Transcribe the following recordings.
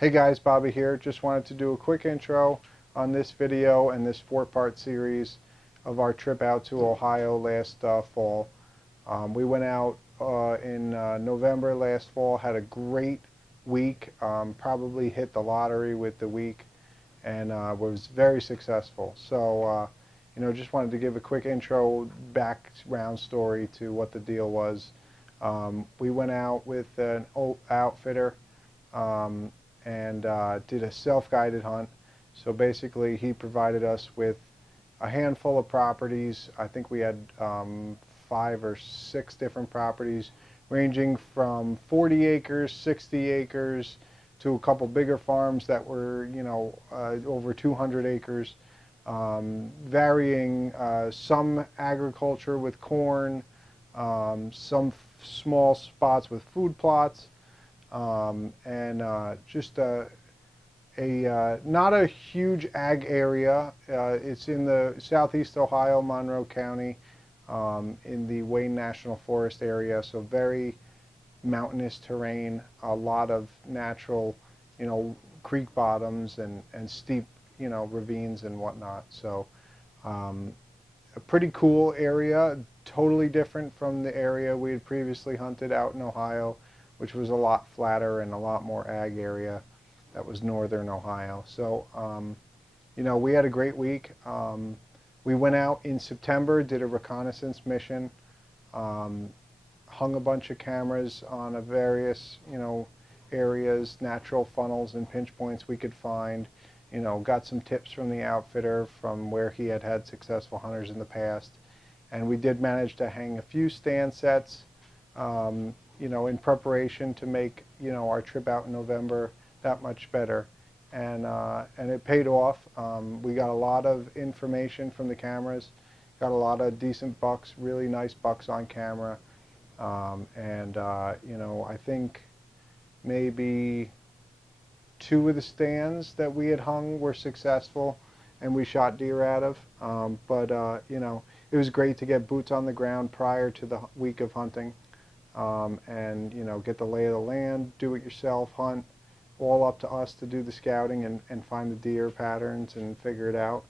Hey guys, Bobby here. Just wanted to do a quick intro on this video and this four-part series of our trip out to Ohio last fall. We went out in November last fall, had a great week, probably hit the lottery with the week, and was very successful. So, just wanted to give a quick intro, background story to what the deal was. We went out with an outfitter. And did a self-guided hunt. So basically he provided us with a handful of properties. I think we had 5 or 6 different properties ranging from 40 acres, 60 acres to a couple bigger farms that were, over 200 acres, varying, some agriculture with corn, some small spots with food plots, and just not a huge ag area. It's in the southeast Ohio, Monroe County, in the Wayne National Forest area, so very mountainous terrain, a lot of natural, creek bottoms and steep, ravines and whatnot. So a pretty cool area, totally different from the area we had previously hunted out in Ohio, which was a lot flatter and a lot more ag area. That was northern Ohio. So, we had a great week. We went out in September, did a reconnaissance mission, hung a bunch of cameras on a various, areas, natural funnels and pinch points we could find. Got some tips from the outfitter from where he had had successful hunters in the past. And we did manage to hang a few stand sets, in preparation to make, our trip out in November that much better. And it paid off. We got a lot of information from the cameras, got a lot of decent bucks, really nice bucks on camera. I think maybe 2 of the stands that we had hung were successful and we shot deer out of. It was great to get boots on the ground prior to the week of hunting. Get the lay of the land, do it yourself, hunt, all up to us to do the scouting and find the deer patterns and figure it out.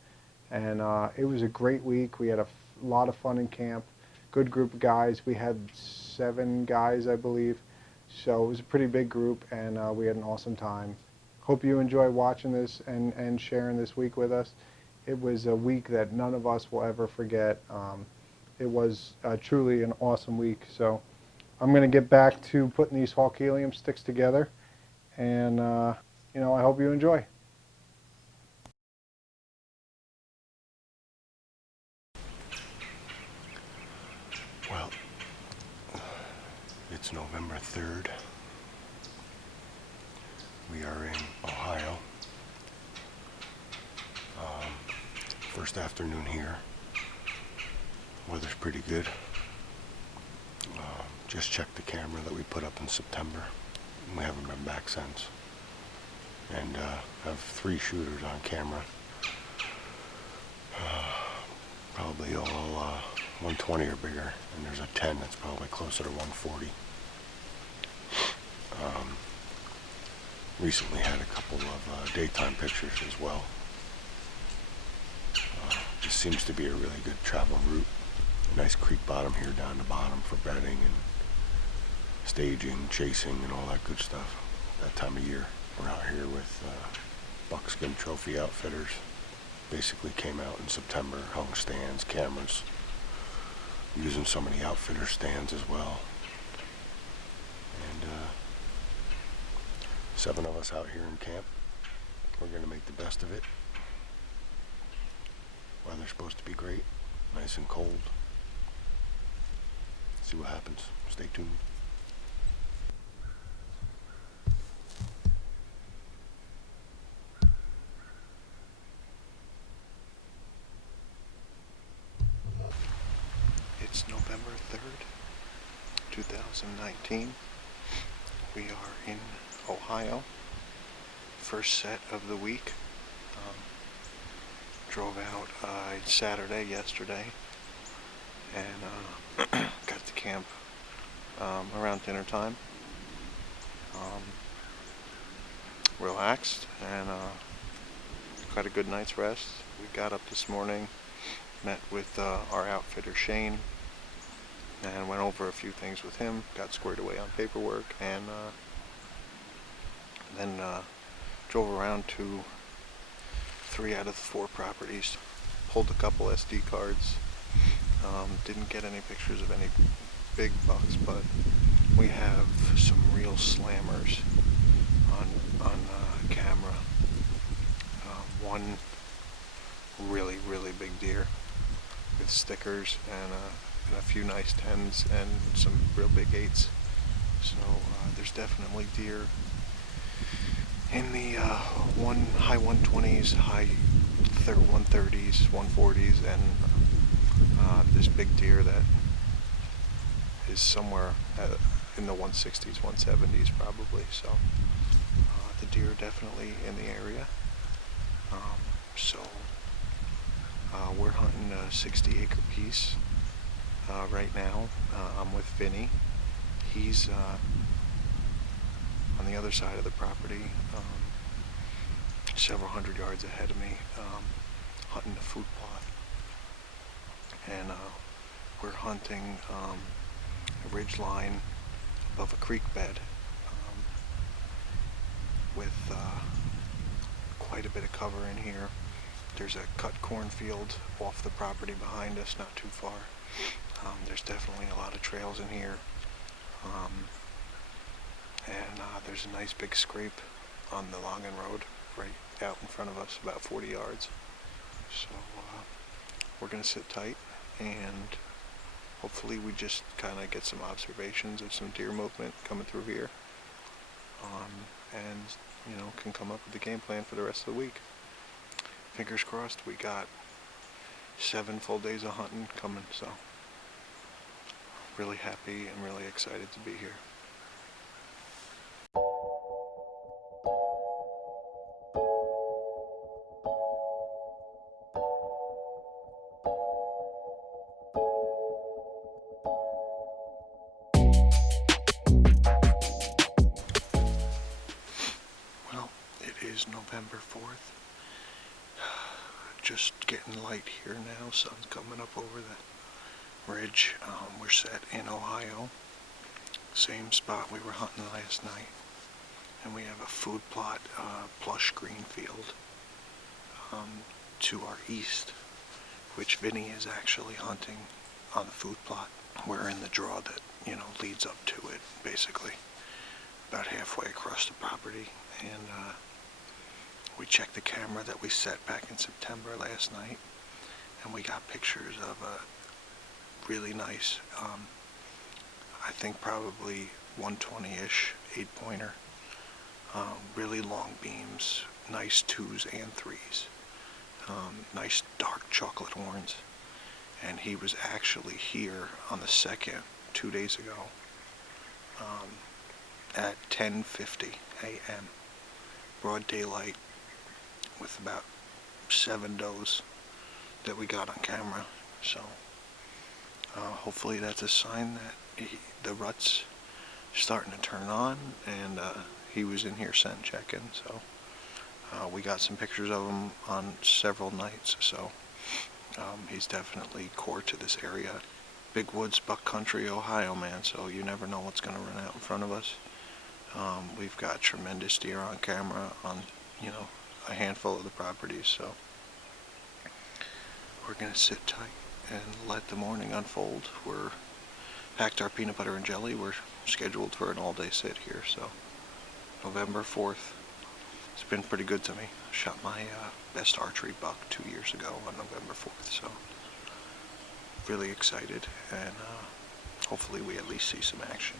And it was a great week. We had a lot of fun in camp, good group of guys. We had 7 guys, I believe. So it was a pretty big group, and we had an awesome time. Hope you enjoy watching this and sharing this week with us. It was a week that none of us will ever forget. It was truly an awesome week. So I'm going to get back to putting these Hawk Helium sticks together, and I hope you enjoy. Well, it's November 3rd. We are in Ohio. First afternoon here. Weather's pretty good. Just checked the camera that we put up in September. We haven't been back since. And have 3 shooters on camera. Probably all 120 or bigger, and there's a 10 that's probably closer to 140. Recently had a couple of daytime pictures as well. This seems to be a really good travel route. A nice creek bottom here down the bottom for bedding and staging, chasing, and all that good stuff. That time of year, we're out here with Buckskin Trophy Outfitters. Basically came out in September, hung stands, cameras, using some of the outfitter stands as well. And 7 of us out here in camp. We're going to make the best of it. Weather's supposed to be great, nice and cold. See what happens. Stay tuned. It's November 3rd, 2019. We are in Ohio. First set of the week. Drove out Saturday, yesterday, and got to camp around dinner time. relaxed and got a good night's rest. We got up this morning, met with our outfitter Shane, and went over a few things with him, got squared away on paperwork, and then drove around to 3 out of the 4 properties, pulled a couple SD cards. Didn't get any pictures of any big bucks, but we have some real slammers on camera. One really big deer with stickers and a few nice 10s and some real big 8s. So there's definitely deer in the high 120s, high 130s, 140s, and this big deer that is somewhere in the 160s, 170s probably. So the deer definitely in the area. So we're hunting a 60-acre piece right now. I'm with Vinny. He's on the other side of the property, several hundred yards ahead of me, hunting a food plot. And we're hunting a ridge line above a creek bed with quite a bit of cover in here. There's a cut cornfield off the property behind us, not too far. There's definitely a lot of trails in here. And there's a nice big scrape on the logging road right out in front of us, about 40 yards. So we're going to sit tight and hopefully we just kind of get some observations of some deer movement coming through here. And, you know, can come up with the game plan for the rest of the week. Fingers crossed, we got 7 full days of hunting coming, so really happy and really excited to be here. Well, it is November 4th. Just getting light here now. Sun's coming up over the ridge. We're set in Ohio. Same spot we were hunting last night. And we have a food plot, plush green field to our east, which Vinny is actually hunting on the food plot. We're in the draw that, you know, leads up to it, basically. About halfway across the property. And we checked the camera that we set back in September last night, and we got pictures of a really nice, I think probably 120-ish 8-pointer, really long beams, nice 2s and 3s, nice dark chocolate horns. And he was actually here on the 2nd, 2 days ago, at 10:50 a.m. broad daylight, with about 7 does that we got on camera. So hopefully that's a sign that the rut's starting to turn on, and he was in here scent checking. So we got some pictures of him on several nights. So he's definitely core to this area. Big woods, buck country, Ohio, man. So you never know what's going to run out in front of us. We've got tremendous deer on camera on, you know, a handful of the properties, so we're going to sit tight and let the morning unfold. We're packed our peanut butter and jelly. We're scheduled for an all-day sit here, so November 4th. It's been pretty good to me. I shot my best archery buck 2 years ago on November 4th, so really excited, and hopefully we at least see some action.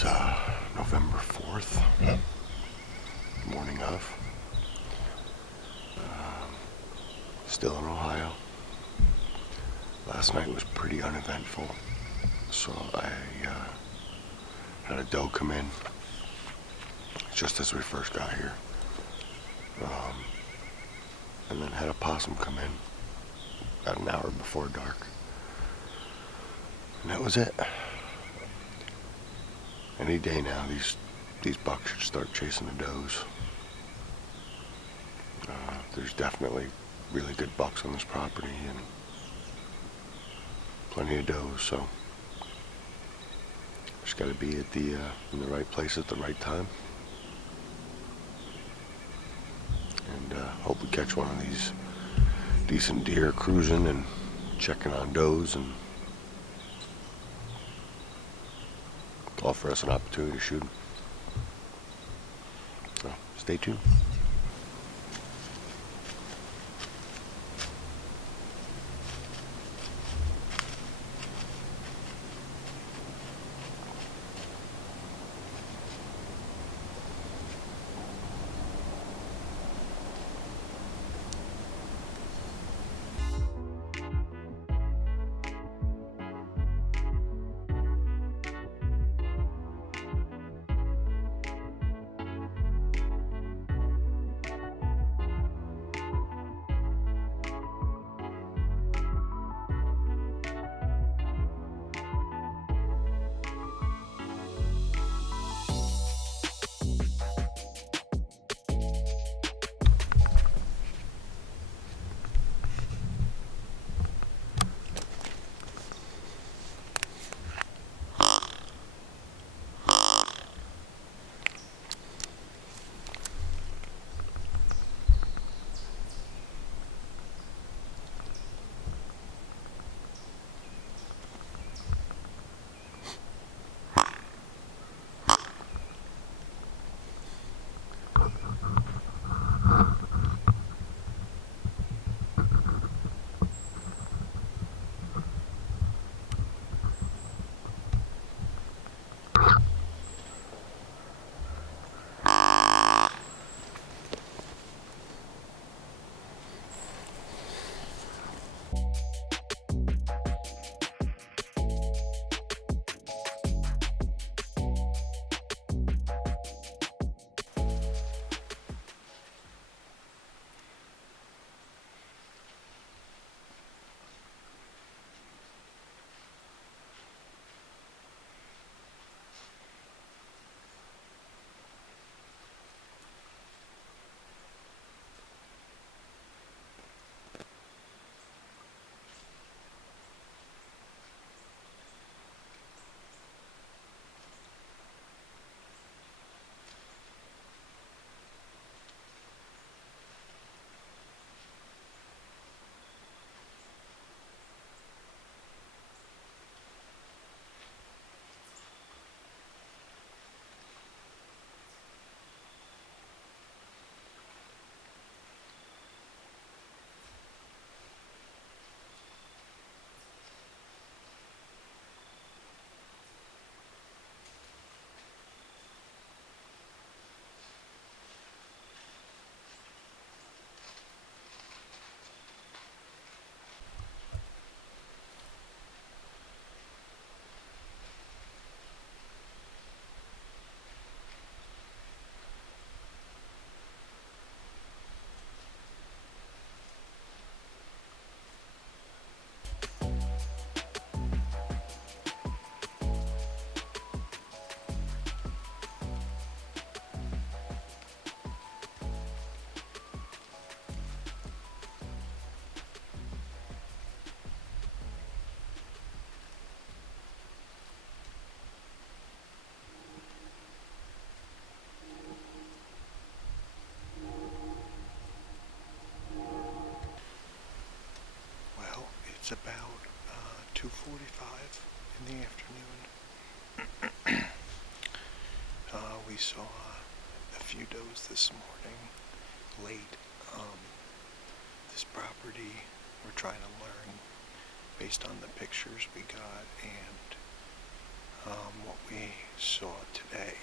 It's November 4th, morning of. Still in Ohio. Last night was pretty uneventful, so I had a doe come in just as we first got here, and then had a possum come in about an hour before dark, and that was it. Any day now, these bucks should start chasing the does. There's definitely really good bucks on this property and plenty of does, so just got to be at in the right place at the right time, and hope we catch one of these decent deer cruising and checking on does and offer us an opportunity to shoot 'em. So stay tuned. It's about 2:45 in the afternoon. We saw a few does this morning late. This property, we're trying to learn based on the pictures we got and what we saw today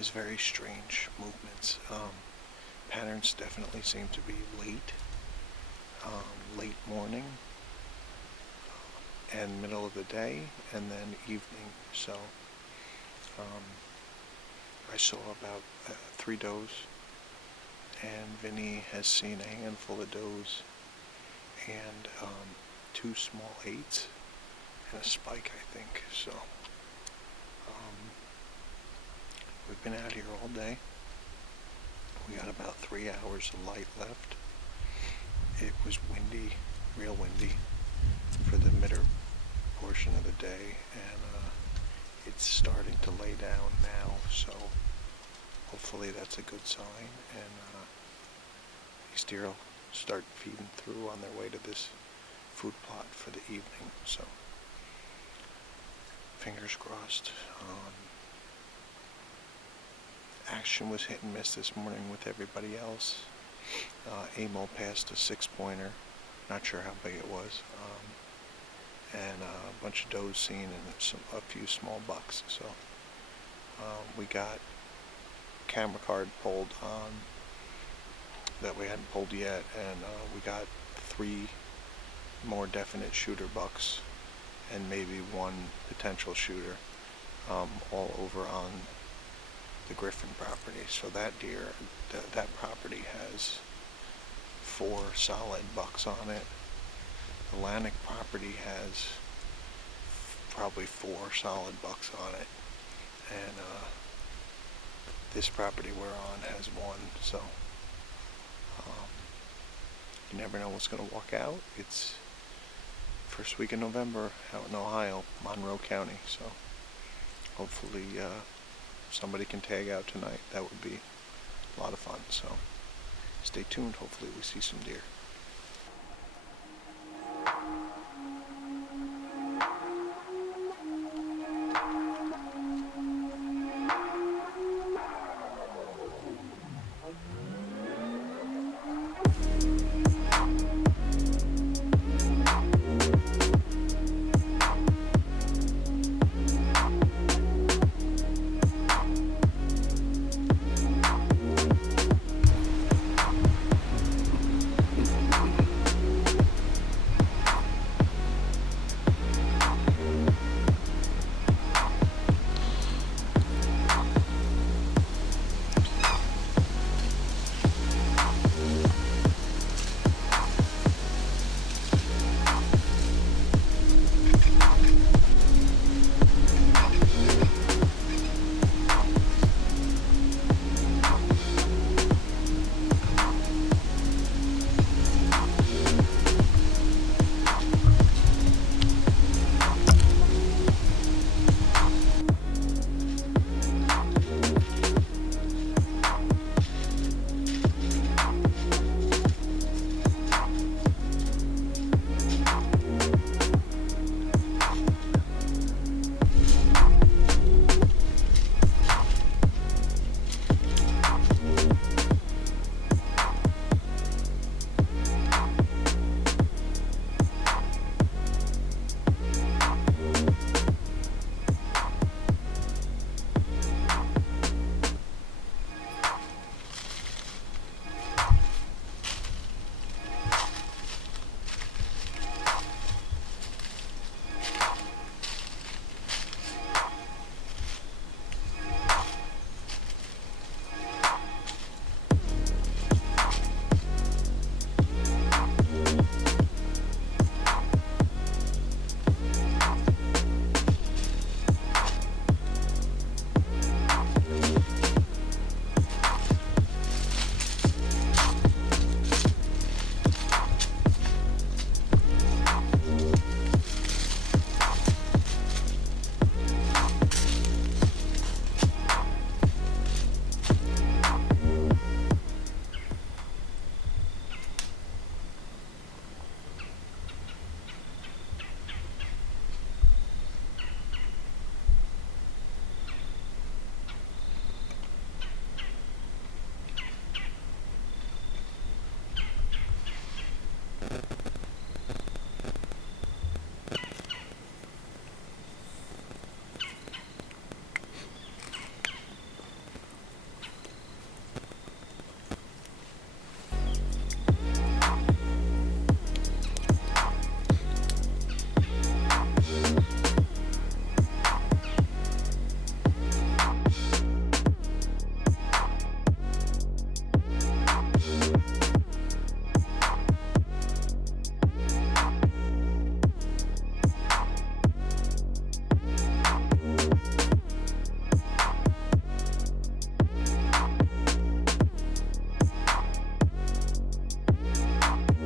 is very strange movements. Patterns definitely seem to be late morning, and middle of the day, and then evening. So I saw about 3 does, and Vinny has seen a handful of does, and 2 small 8s, and a spike, I think. So we've been out here all day. We got about 3 hours of light left. It was windy, real windy, for the midder portion of the day, and it's starting to lay down now, so hopefully that's a good sign, and these deer will start feeding through on their way to this food plot for the evening, so fingers crossed. Action was hit and miss this morning with everybody else. Amo passed a 6-pointer, not sure how big it was, and a bunch of does seen and a few small bucks. So we got camera card pulled on that we hadn't pulled yet, and we got 3 more definite shooter bucks and maybe 1 potential shooter, all over on the Griffin property. So that deer, that property has 4 solid bucks on it. The Atlantic property has probably 4 solid bucks on it, and this property we're on has 1. So you never know what's going to walk out. It's first week in November out in Ohio, Monroe County. So hopefully somebody can tag out tonight. That would be a lot of fun. So stay tuned. Hopefully we see some deer.